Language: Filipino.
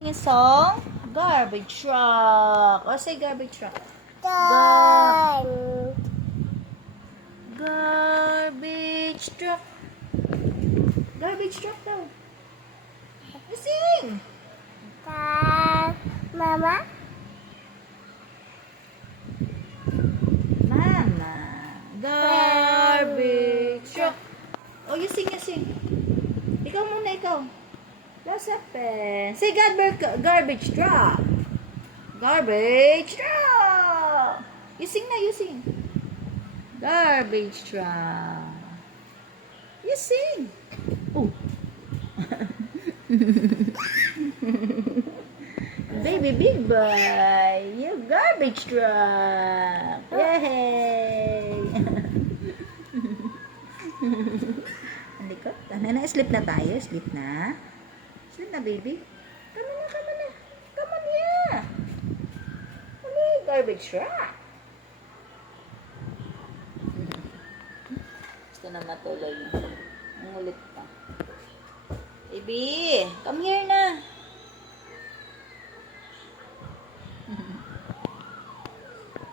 Sing a song? Garbage truck. Or say garbage truck. Garbage truck. Garbage truck daw. You sing. Mama? Mama. Garbage truck. Oh, you sing, you sing. Ikaw muna, ikaw. Last pen. Say garbage truck. Garbage truck. You sing na, you sing. Garbage truck. You sing. Oh. Baby big boy, you garbage truck. Yay! Hindi ko. Sleep na tayo. Sleep na. Sleep na, baby. Come on na, come on na. Come on here. Ano yung garbage truck? Gusto na matuloy. Ang ulit pa. Baby, come here na.